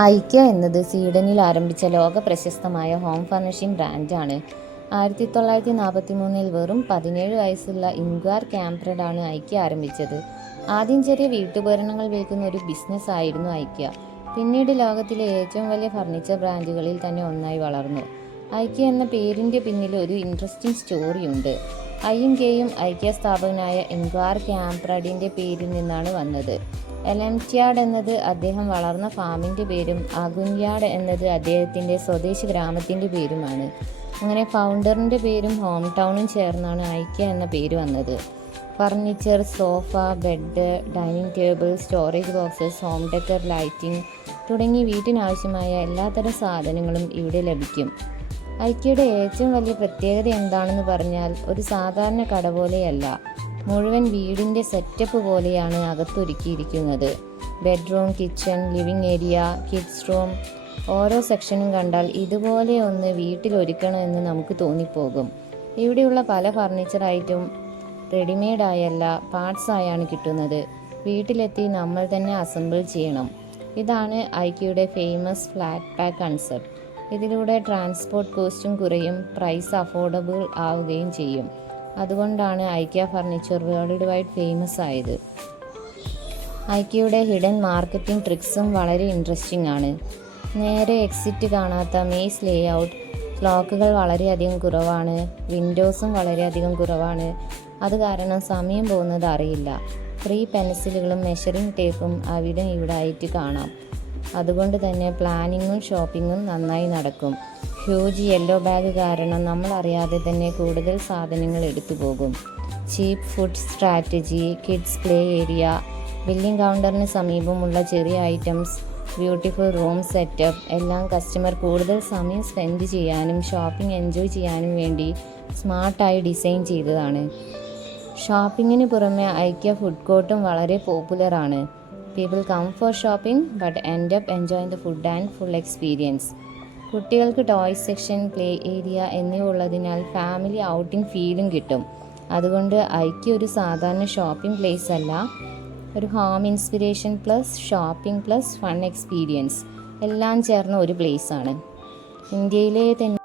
ഐക്യ എന്നത് സ്വീഡനിൽ ആരംഭിച്ച ലോക പ്രശസ്തമായ ഹോം ഫർണിഷിംഗ് ബ്രാൻഡാണ്. 1943 വെറും 17 വയസ്സുള്ള ഇംഗ്വാർ കാംപ്രഡാണ് ഐക്യ ആരംഭിച്ചത്. ആദ്യം ചെറിയ വീട്ടുപകരണങ്ങൾ വിൽക്കുന്ന ഒരു ബിസിനസ് ആയിരുന്നു ഐക്യ. പിന്നീട് ലോകത്തിലെ ഏറ്റവും വലിയ ഫർണിച്ചർ ബ്രാൻഡുകളിൽ തന്നെ ഒന്നായി വളർന്നു. ഐക്യ എന്ന പേരിൻ്റെ പിന്നിൽ ഒരു ഇൻട്രസ്റ്റിംഗ് സ്റ്റോറിയുണ്ട്. ഐയും കെയും ഐക്യ സ്ഥാപകനായ ഇംഗ്വാർ കാംപ്രഡിൻ്റെ പേരിൽ നിന്നാണ് വന്നത്. എലംറ്റ്യാഡ് എന്നത് അദ്ദേഹം വളർന്ന ഫാമിൻ്റെ പേരും അഗുൻയാഡ് എന്നത് അദ്ദേഹത്തിൻ്റെ സ്വദേശി ഗ്രാമത്തിൻ്റെ പേരുമാണ്. അങ്ങനെ ഫൗണ്ടറിൻ്റെ പേരും ഹോം ടൗണും ചേർന്നാണ് ഐക്യ എന്ന പേര് വന്നത്. Furniture, sofa, bed, dining table, storage boxes, home decker, lighting തുടങ്ങി വീട്ടിനാവശ്യമായ എല്ലാത്തരം സാധനങ്ങളും ഇവിടെ ലഭിക്കും. ഐക്യയുടെ ഏറ്റവും വലിയ പ്രത്യേകത എന്താണെന്ന് പറഞ്ഞാൽ ഒരു സാധാരണ കട പോലെയല്ല, മുഴുവൻ വീടിൻ്റെ സെറ്റപ്പ് പോലെയാണ് അകത്തൊരുക്കിയിരിക്കുന്നത്. Bedroom, kitchen, living area, kids room, ഓരോ സെക്ഷനും കണ്ടാൽ ഇതുപോലെ ഒന്ന് വീട്ടിൽ ഒരുക്കണമെന്ന് നമുക്ക് തോന്നിപ്പോകും. ഇവിടെയുള്ള പല ഫർണിച്ചർ ഐറ്റം റെഡിമെയ്ഡായല്ല, പാർട്സായാണ് കിട്ടുന്നത്. വീട്ടിലെത്തി നമ്മൾ തന്നെ അസംബിൾ ചെയ്യണം. ഇതാണ് ഐക്യയുടെ ഫേമസ് ഫ്ലാറ്റ് പാക്ക് കൺസെപ്റ്റ്. ഇതിലൂടെ ട്രാൻസ്പോർട്ട് കോസ്റ്റും കുറയും, പ്രൈസ് അഫോർഡബിൾ ആവുകയും ചെയ്യും. അതുകൊണ്ടാണ് ഐക്യ ഫർണിച്ചർ വേൾഡ് വൈഡ് ഫേമസ് ആയത്. ഐക്യയുടെ ഹിഡൻ മാർക്കറ്റിംഗ് ട്രിക്സും വളരെ ഇൻട്രസ്റ്റിംഗ് ആണ്. നേരെ എക്സിറ്റ് കാണാത്ത മേസ് ലേഔട്ട്, ക്ലോക്കുകൾ വളരെയധികം കുറവാണ്, വിൻഡോസും വളരെയധികം കുറവാണ്. അത് കാരണം സമയം പോകുന്നത് അറിയില്ല. ഫ്രീ പെൻസിലുകളും മെഷറിംഗ് ടേപ്പും അവിടെ ഇവിടെ ആയിട്ട് കാണാം. അതുകൊണ്ട് തന്നെ പ്ലാനിങ്ങും ഷോപ്പിങ്ങും നന്നായി നടക്കും. ഹ്യൂജ് യെല്ലോ ബാഗ് കാരണം നമ്മൾ അറിയാതെ തന്നെ കൂടുതൽ സാധനങ്ങൾ എടുത്തു പോകും. Cheap food strategy, kids play area, billing കൗണ്ടറിന് സമീപമുള്ള ചെറിയ ഐറ്റംസ്, ബ്യൂട്ടിഫുൾ റൂം സെറ്റപ്പ് എല്ലാം കസ്റ്റമർ കൂടുതൽ സമയം സ്പെൻഡ് ചെയ്യാനും ഷോപ്പിംഗ് എൻജോയ് ചെയ്യാനും വേണ്ടി സ്മാർട്ടായി ഡിസൈൻ ചെയ്തതാണ്. ഷോപ്പിങ്ങിന് പുറമെ ഐക്യ ഫുഡ് കോർട്ടും വളരെ പോപ്പുലറാണ്. People come for shopping but end up enjoying the food and full experience. കുട്ടികൾക്ക് ടോയ്സ് സെക്ഷൻ, പ്ലേ ഏരിയ എന്നിവ ഉള്ളതിനാൽ ഫാമിലി ഔട്ടിംഗ് ഫീലും കിട്ടും. അതുകൊണ്ട് ഐക്യ ഒരു സാധാരണ ഷോപ്പിംഗ് പ്ലേസ് അല്ല, ഒരു home inspiration plus shopping plus fun experience എല്ലാം ചേർന്ന ഒരു പ്ലേസാണ്. ഇന്ത്യയിലെ തന്നെ